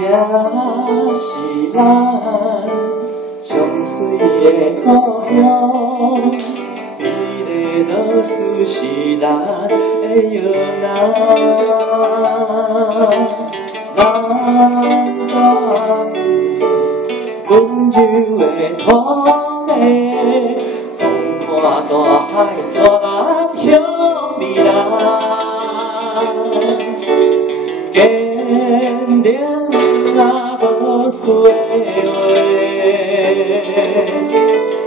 这是咱上水的故乡，美丽倒数是咱的摇篮。咱大地温柔的土地，风看大海，带咱向未来。坚定啊，无输的话，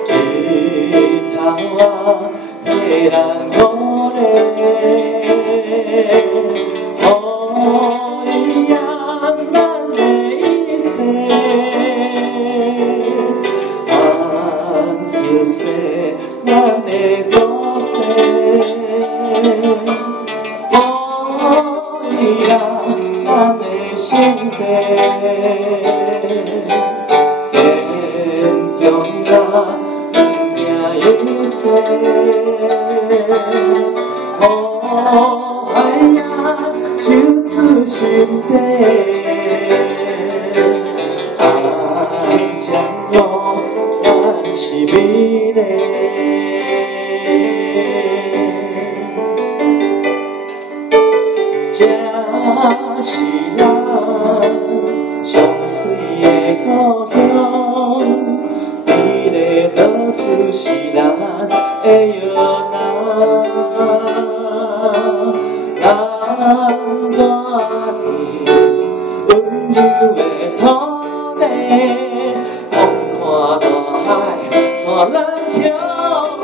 日头啊，替咱鼓励，予伊养咱的一切，咱自细咱的祖先。咱的心地，坚强啊，不惊一切。海呀，手出心底，安江路，咱是美丽。这是咱上水的故乡，美丽倒数是咱的摇篮。咱大地温柔的土地，风看大海，带咱向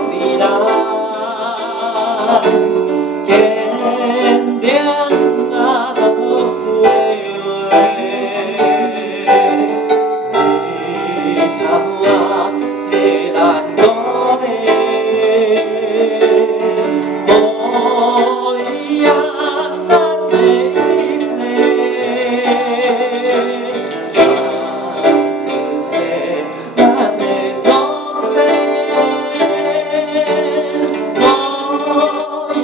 未来。坚定啊，倒数的话，日头啊，替咱鼓励，予伊养咱的一切，咱自细咱的祖先，予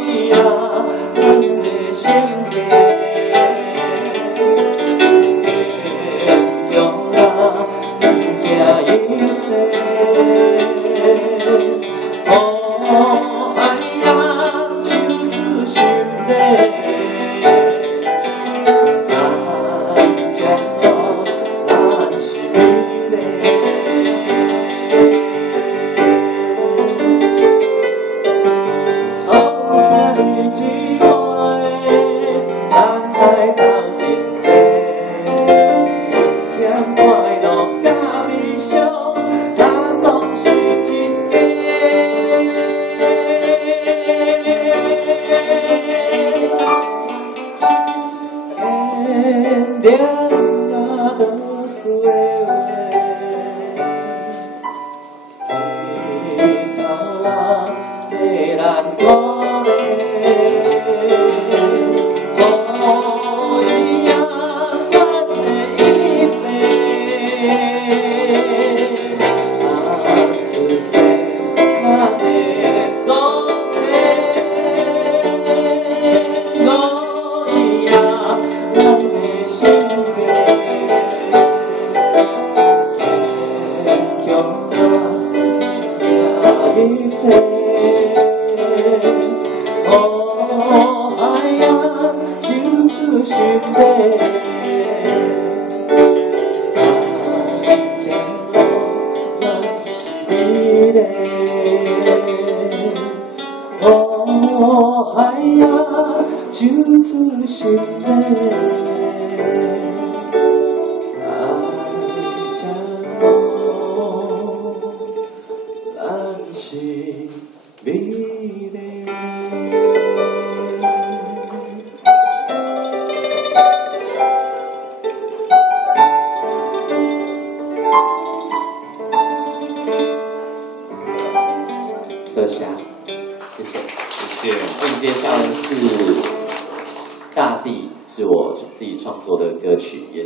伊养咱的心地。坚定啊，倒数的话，日头啊，替咱鼓励，予伊养咱的一切，咱自细咱的祖先，予伊养咱的心地，坚强啊，一切。海呀，手出心底，安江路，咱是美丽。海呀，手出心底，安江路，咱是美丽。多谢，谢谢，谢谢。那接下来是《大地》，是我自己创作的歌曲，也是。